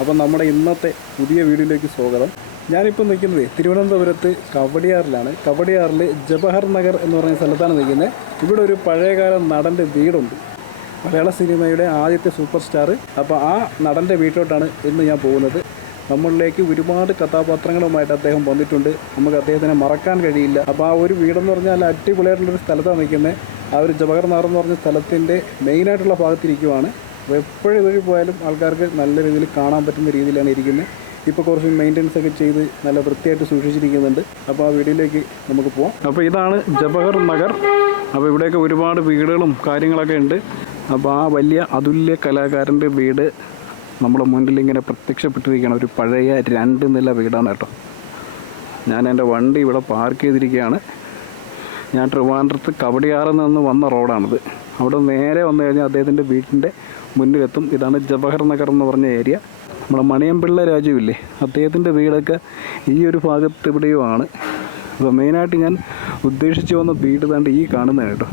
അപ്പം നമ്മുടെ ഇന്നത്തെ പുതിയ വീഡിയോയിലേക്ക് സ്വാഗതം. ഞാനിപ്പോൾ നിൽക്കുന്നത് തിരുവനന്തപുരത്ത് കവടിയാറിലാണ്. കവടിയാറിൽ ജവഹർ നഗർ എന്ന് പറയുന്ന സ്ഥലത്താണ് നിൽക്കുന്നത്. ഇവിടെ ഒരു പഴയകാല നടന്റെ വീടുണ്ട്. മലയാള സിനിമയുടെ ആദ്യത്തെ സൂപ്പർ സ്റ്റാർ അപ്പോൾ ആ നടന്റെ വീട്ടിലോട്ടാണ് ഇന്ന് ഞാൻ പോകുന്നത്. നമ്മളിലേക്ക് ഒരുപാട് കഥാപാത്രങ്ങളുമായിട്ട് അദ്ദേഹം വന്നിട്ടുണ്ട്. നമുക്ക് അദ്ദേഹത്തിനെ മറക്കാൻ കഴിയില്ല. അപ്പോൾ ആ ഒരു വീടെന്ന് പറഞ്ഞാൽ അടിപൊളിയായിട്ടുള്ളൊരു സ്ഥലത്താണ് നിൽക്കുന്നത്. ആ ഒരു ജവഹർ നഗർ എന്ന് പറഞ്ഞ സ്ഥലത്തിന്റെ മെയിനായിട്ടുള്ള ഭാഗത്തിരിക്കുവാണ്. അപ്പോൾ എപ്പോഴും ഇതുവഴി പോയാലും ആൾക്കാർക്ക് നല്ല രീതിയിൽ കാണാൻ പറ്റുന്ന രീതിയിലാണ് ഇരിക്കുന്നത്. ഇപ്പോൾ കുറച്ച് മെയിന്റെനൻസ് ഒക്കെ ചെയ്ത് നല്ല വൃത്തിയായിട്ട് സൂക്ഷിച്ചിരിക്കുന്നുണ്ട്. അപ്പോൾ ആ വീഡിയോയിലേക്ക് നമുക്ക് പോവാം. അപ്പോൾ ഇതാണ് ജവഹർ നഗർ. അപ്പോൾ ഇവിടെയൊക്കെ ഒരുപാട് വീടുകളും കാര്യങ്ങളൊക്കെ ഉണ്ട്. അപ്പോൾ ആ വലിയ അതുല്യ കലാകാരന്റെ വീട് നമ്മുടെ മുന്നിൽ ഇങ്ങനെ പ്രത്യക്ഷപ്പെട്ടിരിക്കുകയാണ്. ഒരു പഴയ രണ്ട് നില വീടാണ് കേട്ടോ. ഞാൻ എന്റെ വണ്ടി ഇവിടെ പാർക്ക് ചെയ്തിരിക്കുകയാണ്. ഞാൻ ട്രിവാൻഡ്രത്ത് കവടിയാറിൽ നിന്ന് വന്ന റോഡാണിത്. അവിടെ നേരെ വന്നു കഴിഞ്ഞാൽ അദ്ദേഹത്തിന്റെ വീട്ടിന്റെ മുന്നിലെത്തും. ഇതാണ് ജവഹർ നഗർ എന്ന് പറഞ്ഞ ഏരിയ. നമ്മുടെ മണിയമ്പിള്ള രാജുവില്ലേ? അദ്ദേഹത്തിന്റെ വീടൊക്കെ ഈ ഒരു ഭാഗത്ത് എവിടെയോ ആണ് അപ്പോൾ മെയിനായിട്ട് ഞാൻ ഉദ്ദേശിച്ചു വന്ന വീട് താണ്ട് ഈ കാണുന്ന കേട്ടോ.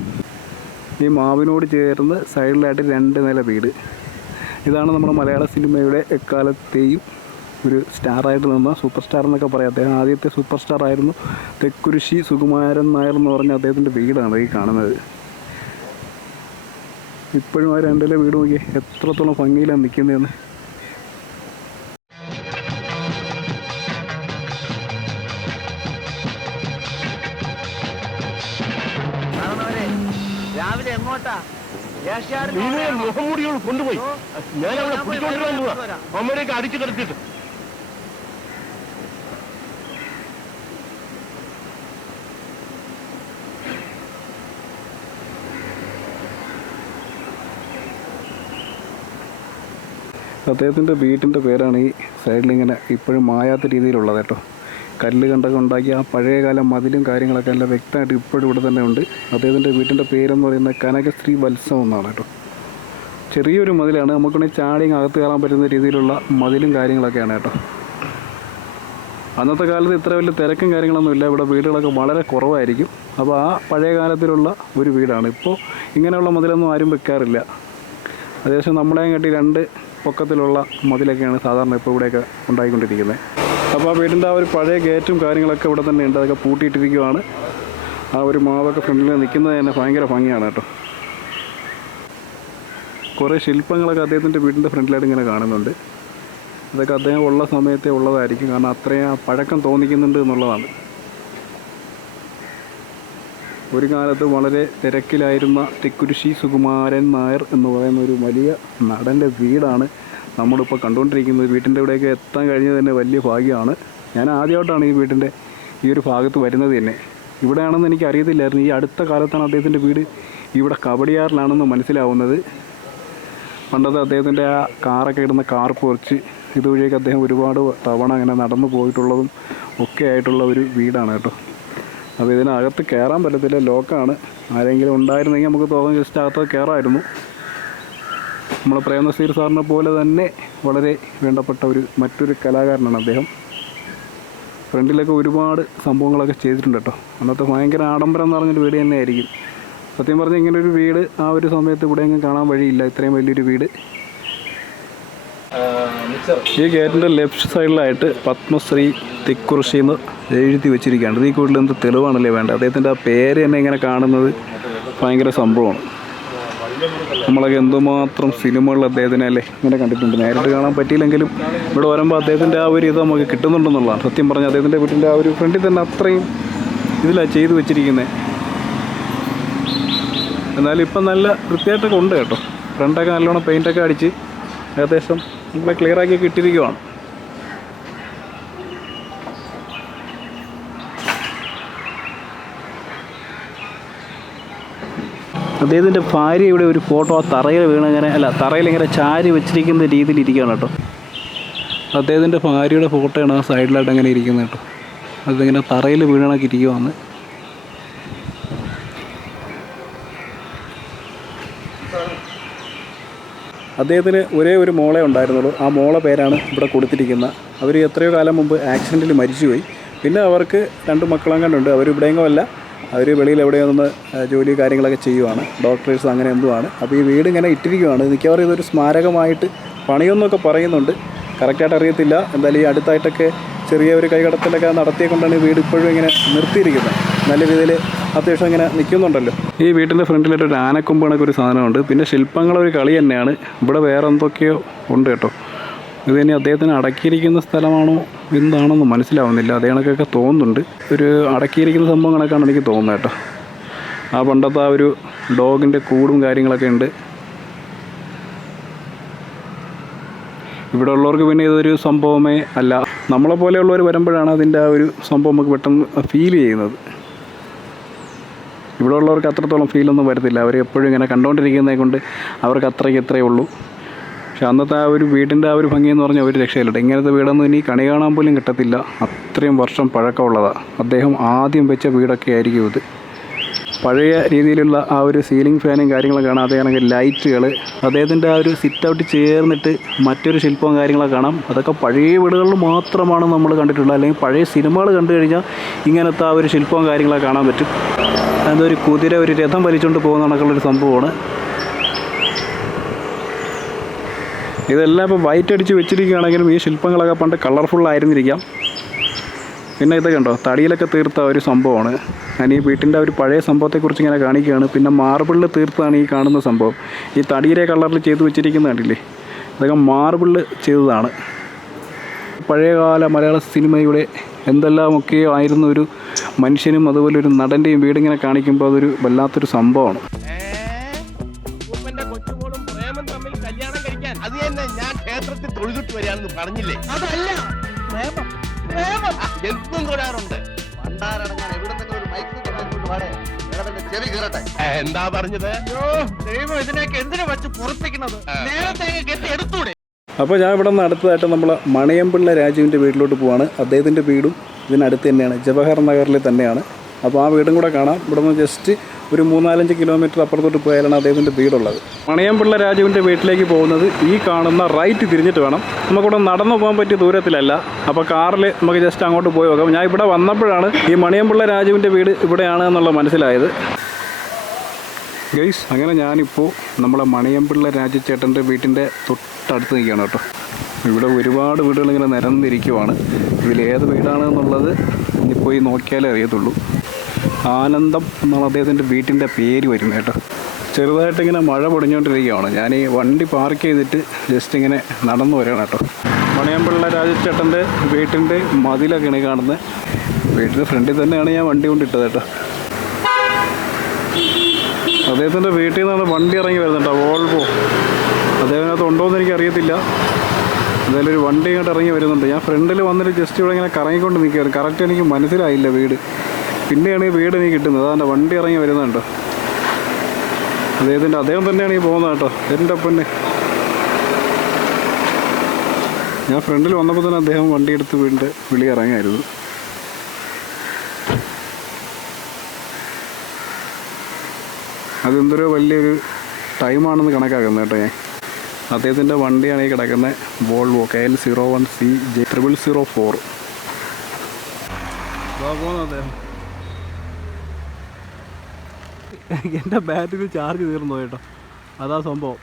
ഈ മാവിനോട് ചേർന്ന് സൈഡിലായിട്ട് രണ്ട് നില വീട്. ഇതാണ് നമ്മുടെ മലയാള സിനിമയുടെ എക്കാലത്തെയും ഒരു സ്റ്റാറായിട്ട് നിന്ന സൂപ്പർ സ്റ്റാർ എന്നൊക്കെ പറയാം. അദ്ദേഹം ആദ്യത്തെ സൂപ്പർ സ്റ്റാർ ആയിരുന്നു. തെക്കുരിശി സുകുമാരൻ നായർ എന്ന് പറഞ്ഞ അദ്ദേഹത്തിന്റെ വീടാണ് ഈ കാണുന്നത്. ഇപ്പോഴും ആ രണ്ടിലെ വീട് നോക്കി എത്രത്തോളം ഭംഗിയിലാണ് നിൽക്കുന്നതെന്ന് രാവിലെ എങ്ങോട്ടാ? കൊണ്ടുപോയി. ഞാൻ അവളെ പിടിച്ചോണ്ടിരാൻ പോവാ അമ്മയിലേക്ക് അടിച്ചു കിടത്തിട്ട് അദ്ദേഹത്തിന്റെ വീട്ടിന്റെ പേരാണ് ഈ സൈഡിലിങ്ങനെ ഇപ്പോഴും മായാത്ത രീതിയിലുള്ളത് കേട്ടോ. കല്ല് കണ്ടൊക്കെ ഉണ്ടാക്കിയ ആ പഴയകാല മതിലും കാര്യങ്ങളൊക്കെ എല്ലാം വ്യക്തമായിട്ട് ഇപ്പോഴും ഇവിടെ തന്നെ ഉണ്ട്. അദ്ദേഹത്തിന്റെ വീട്ടിന്റെ പേരെന്ന് പറയുന്നത് കനകശ്രീ വത്സവം എന്നാണ് കേട്ടോ. ചെറിയൊരു മതിലാണ്. നമുക്കുണ്ടെങ്കിൽ ചാടി അകത്ത് കയറാൻ പറ്റുന്ന രീതിയിലുള്ള മതിലും കാര്യങ്ങളൊക്കെയാണ് കേട്ടോ. അന്നത്തെ കാലത്ത് ഇത്ര വലിയ തിരക്കും കാര്യങ്ങളൊന്നുമില്ല ഇവിടെ വീടുകളൊക്കെ വളരെ കുറവായിരിക്കും. അപ്പോൾ ആ പഴയ കാലത്തിലുള്ള ഒരു വീടാണ്. ഇപ്പോൾ ഇങ്ങനെയുള്ള മതിലൊന്നും ആരും വെക്കാറില്ല. അത്യാവശ്യം നമ്മളെയും കേട്ടി രണ്ട് പൊക്കത്തിലുള്ള മതിലൊക്കെയാണ് സാധാരണ ഇപ്പോൾ ഇവിടെയൊക്കെ ഉണ്ടായിക്കൊണ്ടിരിക്കുന്നത്. അപ്പോൾ ആ വീടിന്റെ ആ ഒരു പഴയ ഗേറ്റും കാര്യങ്ങളൊക്കെ ഇവിടെ തന്നെ ഉണ്ട്. അതൊക്കെ പൂട്ടിയിട്ടിരിക്കുവാണ്. ആ ഒരു മാവൊക്കെ ഫ്രണ്ടിൽ നിൽക്കുന്നത് തന്നെ ഭയങ്കര ഭംഗിയാണ് കേട്ടോ. കുറേ ശില്പങ്ങളൊക്കെ അദ്ദേഹത്തിന്റെ വീടിന്റെ ഫ്രണ്ടിലായിട്ട് ഇങ്ങനെ കാണുന്നുണ്ട്. അതൊക്കെ അദ്ദേഹം ഉള്ള സമയത്തെ ഉള്ളതായിരിക്കും. കാരണം അത്രയും പഴക്കം തോന്നിക്കുന്നുണ്ട് എന്നുള്ളതാണ്. ഒരു കാലത്ത് വളരെ തിരക്കിലായിരുന്ന തെക്കുരിശി സുകുമാരൻ നായർ എന്ന് പറയുന്ന ഒരു വലിയ നടന്റെ വീടാണ് നമ്മളിപ്പോൾ കണ്ടുകൊണ്ടിരിക്കുന്നത്. വീട്ടിന്റെ ഇവിടെയൊക്കെ എത്താൻ കഴിഞ്ഞത് തന്നെ വലിയ ഭാഗ്യമാണ്. ഞാൻ ആദ്യമായിട്ടാണ് ഈ വീട്ടിന്റെ ഈ ഒരു ഭാഗത്ത് വരുന്നത് തന്നെ. ഇവിടെയാണെന്ന് എനിക്ക് അറിയത്തില്ലായിരുന്നു ഈ അടുത്ത കാലത്താണ് അദ്ദേഹത്തിന്റെ വീട് ഇവിടെ കവടിയാറിലാണെന്ന് മനസ്സിലാവുന്നത്. പണ്ടത്തെ അദ്ദേഹത്തിന്റെ ആ കാറൊക്കെ ഇടുന്ന കാർ പൊറിച്ച് ഇതുവഴിയൊക്കെ അദ്ദേഹം ഒരുപാട് തവണ അങ്ങനെ നടന്നു പോയിട്ടുള്ളതും ഒക്കെ ആയിട്ടുള്ള ഒരു വീടാണ് കേട്ടോ. അപ്പോൾ ഇതിനകത്ത് കയറാൻ പറ്റത്തില്ല ലോക്കാണ്. ആരെങ്കിലും ഉണ്ടായിരുന്നെങ്കിൽ നമുക്ക് തോന്നുന്നു ജസ്റ്റ് അകത്ത് കയറായിരുന്നു നമ്മൾ പ്രേമനസീർ സാറിനെ പോലെ തന്നെ വളരെ വേണ്ടപ്പെട്ട ഒരു മറ്റൊരു കലാകാരനാണ് അദ്ദേഹം. ഫ്രണ്ടിലൊക്കെ ഒരുപാട് സംഭവങ്ങളൊക്കെ ചെയ്തിട്ടുണ്ട് കേട്ടോ. അന്നത്തെ ഭയങ്കര ആഡംബരം എന്ന് പറഞ്ഞൊരു വീട് തന്നെയായിരിക്കും. സത്യം പറഞ്ഞാൽ ഇങ്ങനെ ഒരു വീട് ആ ഒരു സമയത്ത് ഇവിടെയെങ്കിലും കാണാൻ വഴിയില്ല. ഇത്രയും വലിയൊരു വീട്. ഈ ഗേറ്റിന്റെ ലെഫ്റ്റ് സൈഡിലായിട്ട് പത്മശ്രീ തിക്കുറിശി എന്ന് എഴുതി വെച്ചിരിക്കുകയാണ്. ഈ കൂടുതൽ എന്ത് തെളിവാണല്ലേ വേണ്ടത്? അദ്ദേഹത്തിന്റെ ആ പേര് തന്നെ ഇങ്ങനെ കാണുന്നത് ഭയങ്കര സംഭവമാണ്. നമ്മളൊക്കെ എന്തുമാത്രം സിനിമകളിൽ അദ്ദേഹത്തിനെ അല്ലേ ഇങ്ങനെ കണ്ടിട്ടുണ്ട്? നേരിട്ട് കാണാൻ പറ്റിയില്ലെങ്കിലും ഇവിടെ വരുമ്പോൾ അദ്ദേഹത്തിന്റെ ആ ഒരു ഇത് നമുക്ക് കിട്ടുന്നുണ്ടെന്നുള്ളതാണ്. സത്യം പറഞ്ഞാൽ അദ്ദേഹത്തിന്റെ വീട്ടിന്റെ ആ ഒരു ഫ്രണ്ടിൽ തന്നെ അത്രയും ഇതിലാണ് ചെയ്തു വെച്ചിരിക്കുന്നത്. എന്നാലും ഇപ്പം നല്ല വൃത്തിയായിട്ടൊക്കെ ഉണ്ട് കേട്ടോ. ഫ്രണ്ടൊക്കെ നല്ലോണം പെയിന്റൊക്കെ അടിച്ച് ഏകദേശം ക്ലിയർ ആക്കി കിട്ടിയിരിക്കുവാണ്. അദ്ദേഹത്തിന്റെ ഭാര്യ ഇവിടെ ഒരു ഫോട്ടോ തറയിൽ വീണങ്ങനെ അല്ല തറയിൽ ഇങ്ങനെ ചാരി വെച്ചിരിക്കുന്ന രീതിയിൽ ഇരിക്കുകയാണ് കേട്ടോ. അദ്ദേഹത്തിന്റെ ഭാര്യയുടെ ഫോട്ടോയാണ് ആ സൈഡിലായിട്ട് അങ്ങനെ ഇരിക്കുന്നത് കേട്ടോ. അതിങ്ങനെ തറയിൽ വീണാക്കി ഇരിക്കുവാണ് അദ്ദേഹത്തിന് ഒരേ ഒരു മോളെ ഉണ്ടായിരുന്നുള്ളൂ. ആ മോളെ പേരാണ് ഇവിടെ കൊടുത്തിരിക്കുന്നത് അവർ എത്രയോ കാലം മുമ്പ് ആക്സിഡന്റിൽ മരിച്ചുപോയി. പിന്നെ അവർക്ക് രണ്ട് മക്കളങ്ങാണ്ടുണ്ട് അവർ ഇവിടെയെങ്കിലും അല്ല. അവർ വെളിയിൽ എവിടെയോ നിന്ന് ജോലി കാര്യങ്ങളൊക്കെ ചെയ്യുവാണ്. ഡോക്ടേഴ്സ് അങ്ങനെ എന്തുമാണ് അപ്പോൾ ഈ വീട് ഇങ്ങനെ ഇട്ടിരിക്കുവാണ്. മിക്കവാറും ഇതൊരു സ്മാരകമായിട്ട് പണിയൊന്നൊക്കെ പറയുന്നുണ്ട്. കറക്റ്റായിട്ട് അറിയത്തില്ല. എന്തായാലും ഈ അടുത്തായിട്ടൊക്കെ ചെറിയ ഒരു കൈകടത്തലൊക്കെ നടത്തിയെക്കൊണ്ടാണ് ഈ വീട് ഇപ്പോഴും ഇങ്ങനെ നിർത്തിയിരിക്കുന്നത്. നല്ല രീതിയിൽ അത്യാവശ്യം ഇങ്ങനെ നിൽക്കുന്നുണ്ടല്ലോ. ഈ വീട്ടിന്റെ ഫ്രണ്ടിലായിട്ട് ഒരു ആനക്കൊമ്പ് കണക്ക് ഒരു സാധനമുണ്ട്. പിന്നെ ശില്പങ്ങളൊരു കളി തന്നെയാണ്. ഇവിടെ വേറെ എന്തൊക്കെയോ ഉണ്ട് കേട്ടോ. ഇത് ഇനി അദ്ദേഹത്തിന് അടക്കിയിരിക്കുന്ന സ്ഥലമാണോ എന്താണെന്ന് മനസ്സിലാവുന്നില്ല. അതേ തോന്നുന്നുണ്ട്. ഒരു അടക്കിയിരിക്കുന്ന സംഭവം കണക്കാണ് എനിക്ക് തോന്നുന്നത് കേട്ടോ. ആ പണ്ടത്തെ ആ ഒരു ഡോഗിന്റെ കൂടും കാര്യങ്ങളൊക്കെ ഉണ്ട്. ഇവിടെ ഉള്ളവർക്ക് പിന്നെ ഇതൊരു സംഭവമേ അല്ല. നമ്മളെ പോലെയുള്ളവർ വരുമ്പോഴാണ് അതിന്റെ ആ ഒരു സംഭവം നമുക്ക് പെട്ടെന്ന് ഫീൽ ചെയ്യുന്നത്. ഇവിടെ ഉള്ളവർക്ക് അത്രത്തോളം ഫീലൊന്നും വരത്തില്ല. അവർ എപ്പോഴും ഇങ്ങനെ കണ്ടുകൊണ്ടിരിക്കുന്നതേ കൊണ്ട് അവർക്ക് അത്രയ്ക്ക് ഇത്രയേ ഉള്ളൂ. പക്ഷെ അന്നത്തെ ആ ഒരു വീടിന്റെ ആ ഒരു ഭംഗി എന്ന് പറഞ്ഞാൽ ഒരു രക്ഷയില്ല ഇങ്ങനത്തെ വീടൊന്നും ഇനി കണി കാണാൻ പോലും കിട്ടത്തില്ല. അത്രയും വർഷം പഴക്കമുള്ളതാണ് അദ്ദേഹം ആദ്യം വെച്ച വീടൊക്കെ ആയിരിക്കും ഇത്. പഴയ രീതിയിലുള്ള ആ ഒരു സീലിംഗ് ഫാനും കാര്യങ്ങളൊക്കെ കാണാം. അതേണെങ്കിൽ ലൈറ്റുകൾ അദ്ദേഹത്തിന്റെ ആ ഒരു സിറ്റ് ഔട്ട് ചേർന്നിട്ട് മറ്റൊരു ശില്പവും കാര്യങ്ങളൊക്കെ കാണാം. അതൊക്കെ പഴയ വീടുകളിൽ മാത്രമാണ് നമ്മൾ കണ്ടിട്ടുള്ളത്. അല്ലെങ്കിൽ പഴയ സിനിമകൾ കണ്ടു കഴിഞ്ഞാൽ ഇങ്ങനത്തെ ആ ഒരു ശില്പവും കാര്യങ്ങളൊക്കെ കാണാൻ പറ്റും. അതൊരു കുതിര ഒരു രഥം വലിച്ചുകൊണ്ട് പോകുന്ന കണക്കുള്ളൊരു സംഭവമാണ്. ഇതെല്ലാം ഇപ്പോൾ വൈറ്റ് അടിച്ച് വെച്ചിരിക്കുകയാണെങ്കിലും ഈ ശില്പങ്ങളൊക്കെ പണ്ട് കളർഫുൾ ആയിരുന്നിരിക്കാം. പിന്നെ ഇതൊക്കെ ഉണ്ടോ തടിയിലൊക്കെ തീർത്ത ഒരു സംഭവമാണ്. ഞാൻ ഈ വീട്ടിന്റെ ഒരു പഴയ സംഭവത്തെക്കുറിച്ച് ഇങ്ങനെ കാണിക്കുകയാണ്. പിന്നെ മാർബിളിൽ തീർത്താണ് ഈ കാണുന്ന സംഭവം. ഈ തടിയിലെ കളറിൽ ചെയ്ത് വെച്ചിരിക്കുന്ന കണ്ടില്ലേ? അതൊക്കെ മാർബിളിൽ ചെയ്തതാണ്. പഴയകാല മലയാള സിനിമയുടെ എന്തെല്ലാമൊക്കെയോ ആയിരുന്ന ഒരു മനുഷ്യനും അതുപോലെ ഒരു നടന്റെയും വീടിങ്ങനെ കാണിക്കുമ്പോൾ അതൊരു വല്ലാത്തൊരു സംഭവമാണ്. ഞാൻ ക്ഷേത്രത്തിൽ തൊഴുതിട്ട് വരികയാണെന്ന് പറഞ്ഞില്ലേ? അതല്ല. പ്രേമം. പ്രേമം. എന്തും തൊഴാറുണ്ട്. പണ്ടാരടങ്ങാൻ എവിടെന്നെങ്കിലും ഒരു മൈക്ക് കൊണ്ട് പാടേ. ഇടവന്റെ ചെവി കീറട്ടെ എന്താ പറഞ്ഞത്? ദൈവം ഇതിനൊക്കെ എന്തിനു വച്ച് പൊറപ്പിക്കുന്നത് നേരത്തെ കെട്ടി എടുത്തൂടെ? അപ്പോൾ ഞാൻ ഇവിടെ നിന്ന് അടുത്തതായിട്ട് നമ്മൾ മണിയമ്പിള്ള രാജുവിന്റെ വീട്ടിലോട്ട് പോവാണ്. അദ്ദേഹത്തിന്റെ വീടും ഇതിനടുത്ത് തന്നെയാണ്. ജവഹർ നഗറിൽ തന്നെയാണ്. അപ്പോൾ ആ വീടും കൂടെ കാണാം. ഇവിടെ നിന്ന് ജസ്റ്റ് ഒരു മൂന്നാലഞ്ച് കിലോമീറ്റർ അപ്പുറത്തോട്ട് പോയാലാണ് അദ്ദേഹത്തിന്റെ വീടുള്ളത്. മണിയമ്പിള്ള രാജുവിന്റെ വീട്ടിലേക്ക് പോകുന്നത് ഈ കാണുന്ന റൈറ്റ് തിരിഞ്ഞിട്ട് വേണം. നമുക്കിവിടെ നടന്നു പോകാൻ പറ്റിയ ദൂരത്തിലല്ല. അപ്പോൾ കാറിൽ നമുക്ക് ജസ്റ്റ് അങ്ങോട്ട് പോയി നോക്കാം. ഞാൻ ഇവിടെ വന്നപ്പോഴാണ് ഈ മണിയമ്പിള്ള രാജുവിന്റെ വീട് ഇവിടെയാണ് എന്നുള്ള മനസ്സിലായത്. ഗൈസ് അങ്ങനെ ഞാനിപ്പോൾ നമ്മളെ മണിയമ്പിള്ള രാജച്ചേട്ടന്റെ വീട്ടിന്റെ തൊട്ടടുത്ത് നിൽക്കുകയാണ് കേട്ടോ. ഇവിടെ ഒരുപാട് വീടുകൾ ഇങ്ങനെ നിരന്നിരിക്കുവാണ്. ഇതിലേത് വീടാണ് എന്നുള്ളത് ഇനി പോയി നോക്കിയാലേ അറിയത്തുള്ളൂ. ആനന്ദം എന്നുള്ള അദ്ദേഹത്തിന്റെ വീട്ടിന്റെ പേര് വരുന്നത് കേട്ടോ. ചെറുതായിട്ട് ഇങ്ങനെ മഴ പൊടിഞ്ഞുകൊണ്ടിരിക്കുകയാണ്. ഞാൻ ഈ വണ്ടി പാർക്ക് ചെയ്തിട്ട് ജസ്റ്റ് ഇങ്ങനെ നടന്നു വരികയാണ് കേട്ടോ. മണിയമ്പിള്ള രാജച്ചേട്ടന്റെ വീട്ടിന്റെ മതിലൊക്കെയാണ് കാണുന്നത്. വീട്ടിന്റെ ഫ്രണ്ടിൽ തന്നെയാണ് ഞാൻ വണ്ടി കൊണ്ടിട്ടത് കേട്ടോ. അദ്ദേഹത്തിന്റെ വീട്ടിൽ നിന്നാണ് വണ്ടി ഇറങ്ങി വരുന്നുണ്ട് വോൾവോ അദ്ദേഹത്തിനകത്ത് ഉണ്ടോയെന്ന് എനിക്ക് അറിയത്തില്ല. എന്തായാലും ഒരു വണ്ടി ഇങ്ങോട്ട് ഇറങ്ങി വരുന്നുണ്ട്. ഞാൻ ഫ്രണ്ടിൽ വന്നിട്ട് ജസ്റ്റ് ഇവിടെ ഇങ്ങനെ കറങ്ങിക്കൊണ്ട് നിൽക്കുകയാണ്. കറക്റ്റ് എനിക്ക് മനസ്സിലായില്ല വീട്. പിന്നെയാണ് ഈ വീട് എനിക്ക് കിട്ടുന്നത്. അതാണ്ട് വണ്ടി ഇറങ്ങി വരുന്നുണ്ട് അദ്ദേഹത്തിന്റെ അദ്ദേഹം തന്നെയാണ് ഈ പോകുന്നത് കേട്ടോ. എന്റെ പൊന്നെ. ഞാൻ ഫ്രണ്ടിൽ വന്നപ്പോൾ തന്നെ അദ്ദേഹം വണ്ടി എടുത്ത് വീടിന്റെ വിളി ഇറങ്ങായിരുന്നു അതെന്തൊരു വലിയൊരു ടൈമാണെന്ന് കണക്കാക്കുന്നത് കേട്ടോ ഞാൻ. അദ്ദേഹത്തിന്റെ വണ്ടിയാണ് ഈ കിടക്കുന്നത് Volvo K L zero one C J triple zero four. അദ്ദേഹം. എന്റെ ബാറ്ററി ചാർജ് തീർന്നു കേട്ടോ. അതാ സംഭവം.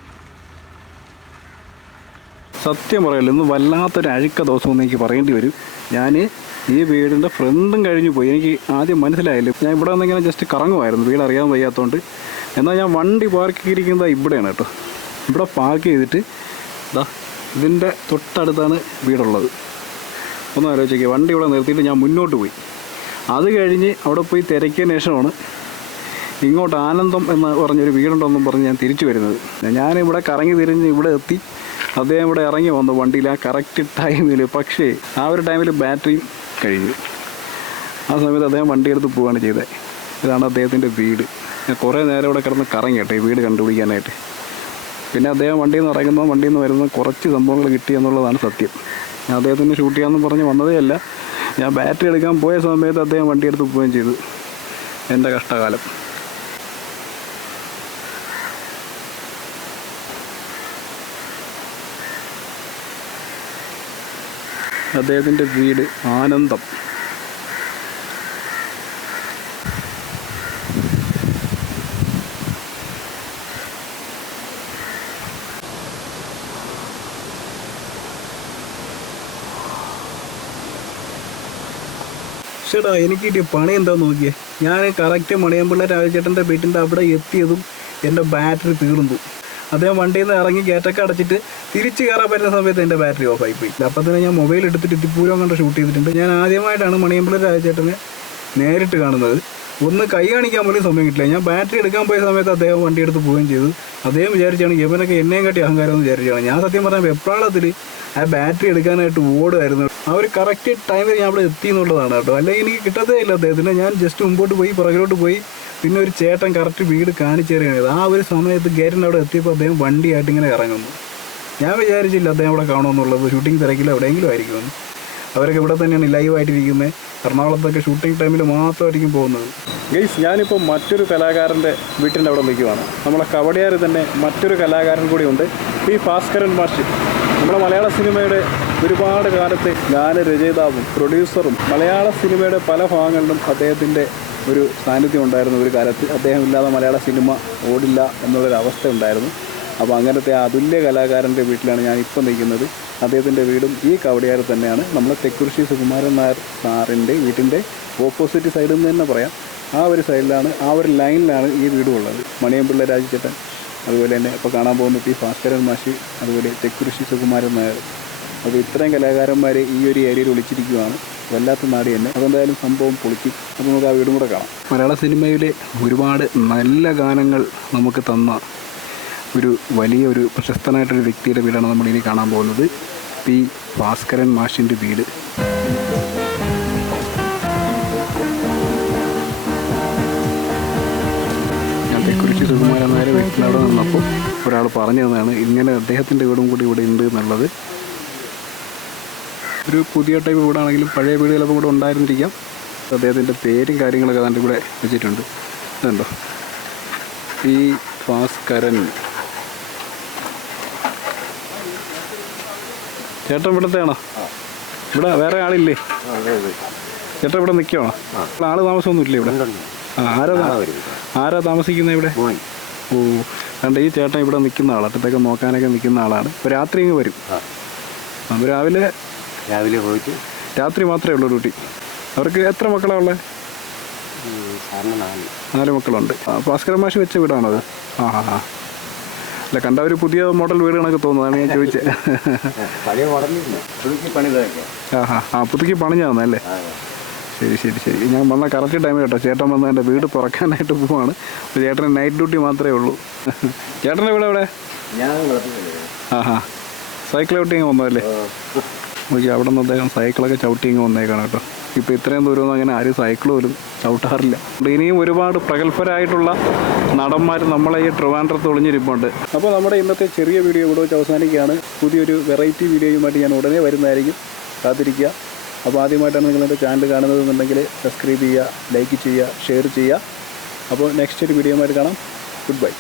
സത്യം പറയല്ലോ ഇന്ന് വല്ലാത്തൊരു അഴുക്ക ദിവസം എന്ന് എനിക്ക് പറയേണ്ടി വരും. ഞാൻ ഈ വീടിന്റെ ഫ്രണ്ടും കഴിഞ്ഞു പോയി. എനിക്ക് ആദ്യം മനസ്സിലായില്ല. ഞാൻ ഇവിടെ നിന്നിങ്ങനെ ജസ്റ്റ് കറങ്ങുമായിരുന്നു. വീട് അറിയാൻ വയ്യാത്തതുകൊണ്ട് എന്നാൽ ഞാൻ വണ്ടി പാർക്ക് ചെയ്തിരിക്കുന്നത് ഇവിടെയാണ് കേട്ടോ. ഇവിടെ പാർക്ക് ചെയ്തിട്ട് ഇതാ ഇതിന്റെ തൊട്ടടുത്താണ് വീടുള്ളത്. ഒന്ന് ആലോചിക്കുക വണ്ടി ഇവിടെ നിർത്തിയിട്ട് ഞാൻ മുന്നോട്ട് പോയി. അത് കഴിഞ്ഞ് അവിടെ പോയി തിരക്കിയ ശേഷമാണ് ഇങ്ങോട്ട് ആനന്ദം എന്ന് പറഞ്ഞൊരു വീടുണ്ടെന്നും പറഞ്ഞ് ഞാൻ തിരിച്ചു വരുന്നത്. ഞാനിവിടെ കറങ്ങി തിരിഞ്ഞ് ഇവിടെ എത്തി. അദ്ദേഹം ഇവിടെ ഇറങ്ങി വന്നു വണ്ടിയിൽ ആ കറക്റ്റ് ടൈമിൽ പക്ഷേ ആ ഒരു ടൈമിൽ ബാറ്ററിയും കഴിഞ്ഞു. ആ സമയത്ത് അദ്ദേഹം വണ്ടി എടുത്ത് പോവുകയാണ് ചെയ്തത്. ഇതാണ് അദ്ദേഹത്തിന്റെ വീട്. ഞാൻ കുറേ നേരം ഇവിടെ കിടന്ന് കറങ്ങി കേട്ടോ ഈ വീട് കണ്ടുപിടിക്കാനായിട്ട്. പിന്നെ അദ്ദേഹം വണ്ടിയിൽ നിന്ന് ഇറങ്ങുന്നതും വണ്ടിയിൽ നിന്ന് വരുന്നതും കുറച്ച് സംഭവങ്ങൾ കിട്ടി എന്നുള്ളതാണ് സത്യം. ഞാൻ അദ്ദേഹത്തിന് ഷൂട്ട് ചെയ്യാമെന്ന് പറഞ്ഞ് വന്നതേ അല്ല. ഞാൻ ബാറ്ററി എടുക്കാൻ പോയ സമയത്ത് അദ്ദേഹം വണ്ടി എടുത്ത് പോവുകയും ചെയ്തു. എന്റെ കഷ്ടകാലം. അദ്ദേഹത്തിന്റെ വീട് ആനന്ദം. ചേട്ടാ എനിക്ക് കിട്ടിയ പണി എന്താ നോക്കിയേ? ഞാൻ കറക്റ്റ് മണിയമ്പിള്ള രാജചേട്ടന്റെ വീട്ടിന്റെ അവിടെ എത്തിയതും എന്റെ ബാറ്ററി തീർന്നു. അദ്ദേഹം വണ്ടിയിൽ നിന്ന് ഇറങ്ങി ഗേറ്റൊക്കെ അടച്ചിട്ട് തിരിച്ച് കയറാൻ പറ്റുന്ന സമയത്ത് എന്റെ ബാറ്ററി ഓഫ് ആയി പോയി. അപ്പം തന്നെ ഞാൻ മൊബൈൽ എടുത്തിട്ട് ഇതിപ്പൂരം കണ്ട് ഷൂട്ട് ചെയ്തിട്ടുണ്ട്. ഞാൻ ആദ്യമായിട്ടാണ് മണിയമ്പിള്ള രാജചേട്ടനെ നേരിട്ട് കാണുന്നത്. ഒന്ന് കൈ കാണിക്കാൻ പോലും സമയം കിട്ടില്ല. ഞാൻ ബാറ്ററി എടുക്കാൻ പോയ സമയത്ത് അദ്ദേഹം വണ്ടി എടുത്ത് പോവുകയും ചെയ്തു. അദ്ദേഹം വിചാരിച്ചാണ് ഇവനൊക്കെ എന്നെയും കാട്ടി അഹങ്കാരം എന്ന് വിചാരിച്ചാണ്. ഞാൻ സത്യം പറഞ്ഞാൽ വെപ്രാളത്തിൽ ആ ബാറ്ററി എടുക്കാനായിട്ട് ഓടുമായിരുന്നു ആ ഒരു കറക്റ്റ് ടൈമിൽ ഞാൻ അവിടെ എത്തി എന്നുള്ളതാണ് കേട്ടോ. അല്ലെങ്കിൽ എനിക്ക് കിട്ടത്തേ ഇല്ല അദ്ദേഹത്തിന്. ഞാൻ ജസ്റ്റ് മുമ്പോട്ട് പോയി പുറകിലോട്ട് പോയി പിന്നെ ഒരു ചേട്ടൻ കറക്റ്റ് വീട് കാണിച്ചു തരികയാണ് ആ ഒരു സമയത്ത് ഗേറ്റിന്റെ അവിടെ എത്തിയപ്പോൾ അദ്ദേഹം വണ്ടിയായിട്ട് ഇങ്ങനെ ഇറങ്ങുന്നു. ഞാൻ വിചാരിച്ചില്ല അദ്ദേഹം അവിടെ കാണുമെന്നുള്ളത്. ഷൂട്ടിംഗ് തിരക്കിൽ എവിടെയെങ്കിലും ആയിരിക്കുമെന്ന്. അവരൊക്കെ ഇവിടെ തന്നെയാണ് ലൈവായിട്ടിരിക്കുന്നത് എറണാകുളത്തൊക്കെ ഷൂട്ടിംഗ് ടൈമിൽ മാത്രമായിരിക്കും പോകുന്നത്. ഗെയ്സ് ഞാനിപ്പോൾ മറ്റൊരു കലാകാരന്റെ വീട്ടിന്റെ അവിടെ നിൽക്കുവാണ്. നമ്മളെ കവടിയാർ തന്നെ മറ്റൊരു കലാകാരൻ കൂടിയുണ്ട് പി ഭാസ്കരൻ മാഷി. നമ്മുടെ മലയാള സിനിമയുടെ ഒരുപാട് കാലത്തെ ഗാനരചയിതാവും പ്രൊഡ്യൂസറും മലയാള സിനിമയുടെ പല ഭാഗങ്ങളിലും അദ്ദേഹത്തിന്റെ ഒരു സാന്നിധ്യം ഉണ്ടായിരുന്ന ഒരു കാലത്ത് അദ്ദേഹം ഇല്ലാതെ മലയാള സിനിമ ഓടില്ല എന്നുള്ളൊരവസ്ഥ ഉണ്ടായിരുന്നു. അപ്പോൾ അങ്ങനത്തെ അതുല്യ കലാകാരന്റെ വീട്ടിലാണ് ഞാൻ ഇപ്പോൾ നിൽക്കുന്നത്. അദ്ദേഹത്തിന്റെ വീടും ഈ കവടിയാർ തന്നെയാണ്. നമ്മൾ തെക്കുറിശി സുകുമാരൻ നായർ സാറിന്റെ വീട്ടിന്റെ ഓപ്പോസിറ്റ് സൈഡിൽ നിന്ന് തന്നെ പറയാം. ആ ഒരു സൈഡിലാണ് ആ ഒരു ലൈനിലാണ് ഈ വീടും ഉള്ളത്. മണിയമ്പിള്ള രാജചേട്ടൻ അതുപോലെ തന്നെ ഇപ്പോൾ കാണാൻ പോകുന്ന പി ഭാസ്കരൻ മാഷി അതുപോലെ തെക്കുറിശി സുകുമാരൻ നായർ. അപ്പോൾ ഇത്രയും കലാകാരന്മാർ ഈ ഒരു ഏരിയയിൽ ഒളിച്ചിരിക്കുകയാണ് വല്ലാത്ത നാട് തന്നെ. അതെന്തായാലും സംഭവം പൊളിക്കും അപ്പോൾ നമുക്ക് ആ വീടും കൂടെ കാണാം. മലയാള സിനിമയിലെ ഒരുപാട് നല്ല ഗാനങ്ങൾ നമുക്ക് തന്ന ഒരു വലിയ ഒരു പ്രശസ്തനായിട്ടൊരു വ്യക്തിയുടെ വീടാണ് നമ്മളിനി കാണാൻ പോകുന്നത്. പി ഭാസ്കരൻ മാഷിന്റെ വീട്. തെക്കുറിച്ചി സുകുമാരൻ നായർ വീട്ടിലവിടെ നിന്നപ്പോൾ ഒരാൾ പറഞ്ഞു തന്നതാണ് ഇങ്ങനെ അദ്ദേഹത്തിന്റെ വീടും കൂടി ഇവിടെ ഉണ്ട് എന്നുള്ളത്. ഒരു പുതിയ ടൈപ്പ് വീടാണെങ്കിലും പഴയ വീട് ചിലപ്പോൾ ഇവിടെ ഉണ്ടായിരുന്നിരിക്കാം. അദ്ദേഹത്തിന്റെ പേരും കാര്യങ്ങളൊക്കെ അതിന്റെ ഇവിടെ വെച്ചിട്ടുണ്ട്. ഇതുണ്ടോ? പി ഭാസ്കരൻ. ചേട്ടൻ ഇവിടത്തെയാണോ? ഇവിടെ വേറെ ആളില്ലേ? ചേട്ടൻ ഇവിടെ നിൽക്കുകയാണോ ആൾ താമസമൊന്നുമില്ല ഇവിടെ? ആരാ ആരാ താമസിക്കുന്നത് ഇവിടെ? ഓ കണ്ട ഈ ചേട്ടൻ ഇവിടെ നിൽക്കുന്ന ആളാണ് അറ്റത്തൊക്കെ നോക്കാനൊക്കെ നിൽക്കുന്ന ആളാണ്. ഇപ്പോൾ രാത്രി ഇങ്ങ് വരും. അപ്പോൾ രാവിലെ രാവിലെ പോയിട്ട് രാത്രി മാത്രമേ ഉള്ളൂ ഡ്യൂട്ടി. അവർക്ക് എത്ര മക്കളാണ് ഉള്ളത് നാല്. മക്കളുണ്ട്. ഭാസ്കര മാഷ് വെച്ച വീടാണത്. ആ ആ ആ. അല്ല കണ്ട ഒരു പുതിയ മോഡൽ വീട് കണക്ക് തോന്നുന്നതാണ് ഞാൻ ചോദിച്ചത് ആ ആ പുതുക്കി പണിഞ്ഞാന്നല്ലേ ശരി ശരി ശരി. ഞാൻ വന്ന കറക്റ്റ് ടൈം കേട്ടോ. ചേട്ടൻ വന്ന എന്റെ വീട് തുറക്കാനായിട്ട് പോവാണ്. അപ്പോൾ ചേട്ടന് നൈറ്റ് ഡ്യൂട്ടി മാത്രമേ ഉള്ളൂ. ചേട്ടന്റെ വീട് എവിടെ? ആ ഹാ സൈക്കിൾ ഔട്ടിങ് വന്നതല്ലേ? നോക്കി അവിടെ നിന്ന് അദ്ദേഹം സൈക്കിളൊക്കെ ചവിട്ടി ഇങ്ങ് വന്നേക്കാണ് കേട്ടോ. ഇപ്പോൾ ഇത്രയും ദൂരമൊന്നും അങ്ങനെ ആരും സൈക്കിൾ പോലും ചവിട്ടാറില്ല. ഇനിയും ഒരുപാട് പ്രഗത്ഭരായിട്ടുള്ള നടന്മാർ നമ്മളെ ഈ ട്രിവാൻഡ്രത്ത് ഒളിഞ്ഞിരിപ്പുണ്ട്. അപ്പോൾ നമ്മുടെ ഇന്നത്തെ ചെറിയ വീഡിയോ ഇവിടെ വെച്ച് അവസാനിക്കുകയാണ്. പുതിയൊരു വെറൈറ്റി വീഡിയോയുമായിട്ട് ഞാൻ ഉടനെ വരുന്നതായിരിക്കും. കാത്തിരിക്കുക. അപ്പോൾ ആദ്യമായിട്ടാണ് നിങ്ങൾ എന്റെ ചാനൽ കാണുന്നതെന്നുണ്ടെങ്കിൽ സബ്സ്ക്രൈബ് ചെയ്യുക ലൈക്ക് ചെയ്യുക ഷെയർ ചെയ്യുക. അപ്പോൾ നെക്സ്റ്റ് ഒരു വീഡിയോയുമായിട്ട് കാണാം. Good bye